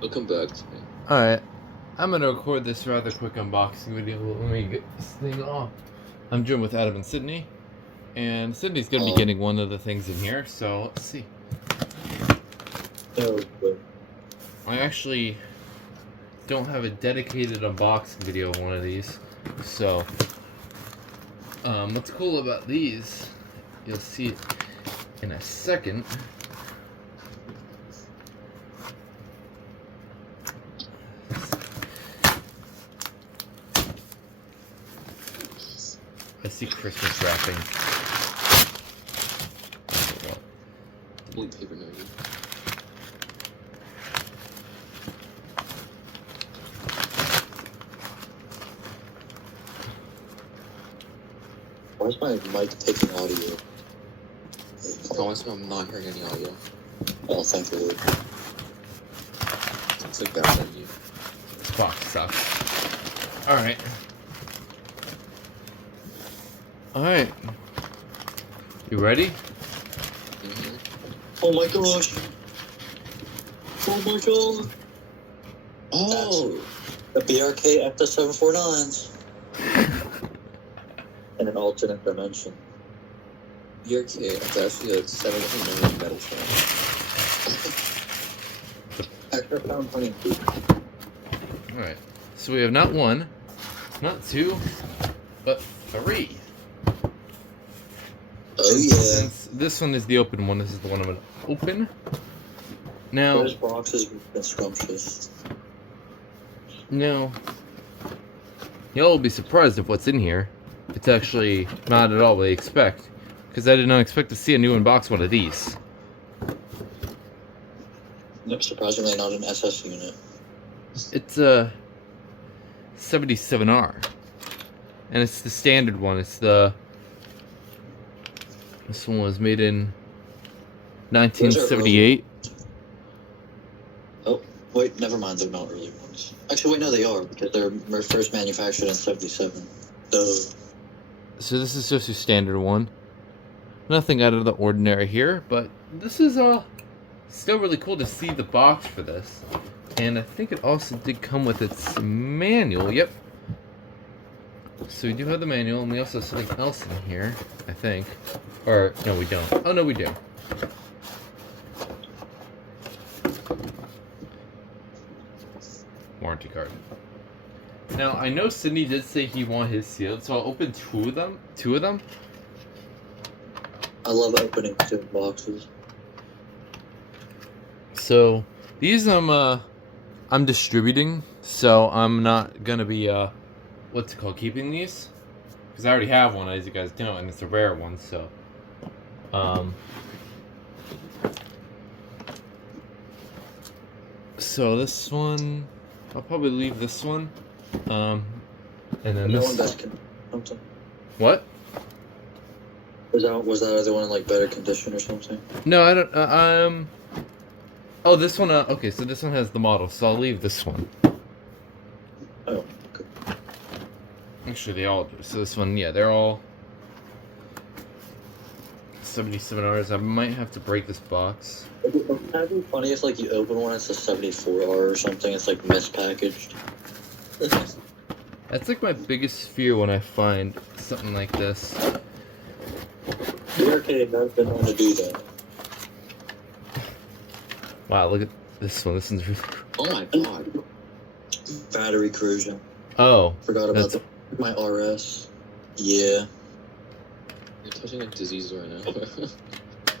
Welcome back to me. Alright, I'm gonna record this rather quick unboxing video. Let me get this thing off. I'm joined with Adam and Sydney, and Sydney's gonna be getting one of the things in here, so let's see. I actually don't have a dedicated unboxing video of one of these, so what's cool about these, you'll see it in a second. I see Christmas wrapping. Holy paper nugget. Why is my mic taking audio? Promise me I'm not hearing any audio. Oh, thank the Lord. It's like that on you. This box sucks. Alright. Alright. You ready? Mm-hmm. Oh my gosh! Oh my god! Oh! The BRK FS749s! In an alternate dimension. BRK, it's actually like 17 million metal shell. Extra pound honey. Alright. So we have not one, not two, but three. Oh yeah. Since this one is the open one, this is the one I'm going to open. Now, This box has been scrumptious. now, y'all will be surprised of what's in here. It's actually not at all what I expect, because I did not expect to see a new unbox one of these. Nope, surprisingly not an SS unit. It's a 77R, and it's the standard one. It's the This one was made in 1978. Oh, wait, never mind, they're not early ones. Actually, wait, no, they are, because they're first manufactured in 77. So this is just your standard one. Nothing out of the ordinary here, but this is still really cool to see the box for this. And I think it also did come with its manual. Yep. So we do have the manual, and we also have something else in here, I think. Or, no, we don't. Oh, no, we do. Warranty card. Now, I know Sydney did say he wanted his sealed, so I'll open two of them. I love opening sealed boxes. So, these I'm distributing, so I'm not gonna be, what's it called, keeping these? Because I already have one, as you guys know, and it's a rare one, so. So this one, I'll probably leave this one. And then No this. one best something. What? Was that other one in like better condition or something? No, I don't. Oh, this one. Okay, so this one has the model, so I'll leave this one. Oh, good. Actually, they all do. So this one, yeah, they're all 77Rs. I might have to break this box. That'd be funny if like you open one, it's a 74R or something. It's like mispackaged. That's like my biggest fear when I find something like this. BRK has been known to do that. Wow, look at this one. This one's really cool. Oh my god. Battery corrosion. Oh, Forgot about that's- my RS. Yeah. You're touching a disease right now.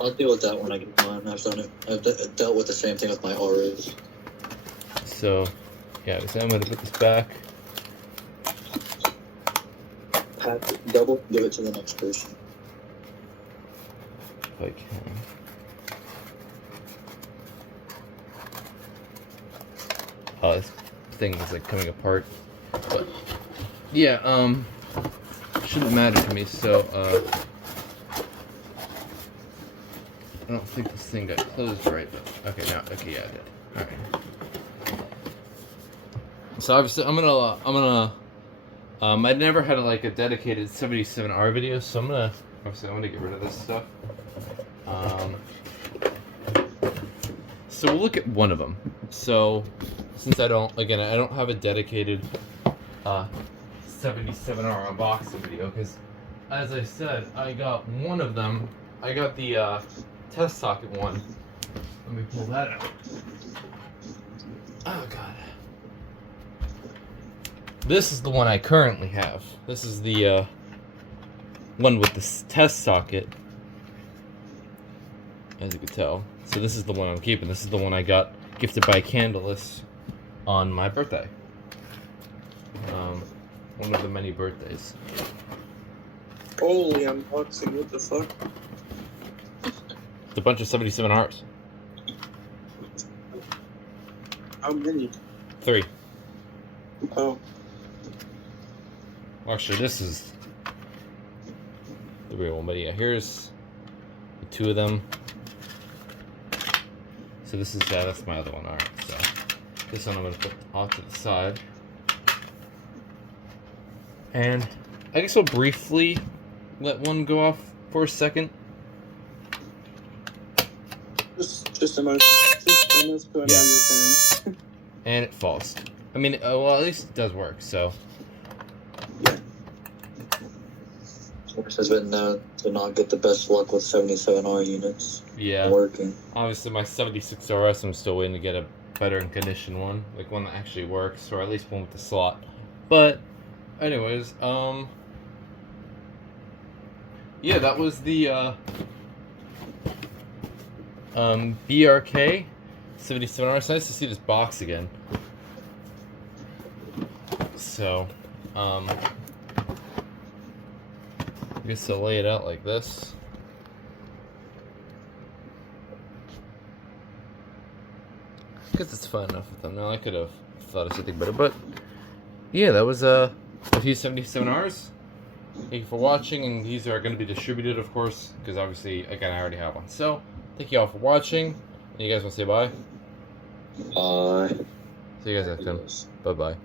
I'll deal with that when I get mine. I've done it. I've dealt with the same thing with my RS. So, yeah, so I'm gonna put this back. Double, give it to the next person. If I can. Oh, this thing is like coming apart. But yeah, shouldn't matter to me, so I don't think this thing got closed right, but okay, now, okay, yeah, it did. Alright. So obviously I never had like a dedicated 77R video, so I'm gonna get rid of this stuff. So we'll look at one of them. So since I don't have a dedicated 77R unboxing video, because as I said, I got one of them. I got the test socket one. Let me pull that out. Oh god. This is the one I currently have. This is the one with the test socket, as you can tell. So this is the one I'm keeping. This is the one I got gifted by Candleless on my birthday. One of the many birthdays. Holy unboxing, what the fuck? It's a bunch of 77Rs. How many? 3. Oh. Well, actually, this is the real one, but yeah, here's the 2 of them. So this is, that's my other one, alright, so this one I'm going to put off to the side. And I guess I'll briefly let one go off for a second. Just enough to annoy your parents. And it falls. I mean, well, at least it does work, so. Yeah. Source has been known to not get the best luck with 77R units. Yeah. Working. Obviously, my 76RS, I'm still waiting to get a better in condition one. Like one that actually works, or at least one with the slot. But, anyways, yeah, that was the, BRK 77R. It's nice to see this box again. So, I guess I'll lay it out like this. I guess it's fine enough with them now. I could have thought of something better, but yeah, that was a few 77Rs. Thank you for watching, and these are going to be distributed, of course, because obviously, again, I already have one. So, thank you all for watching. And you guys want to say bye? Bye. See you guys next time. Bye-bye.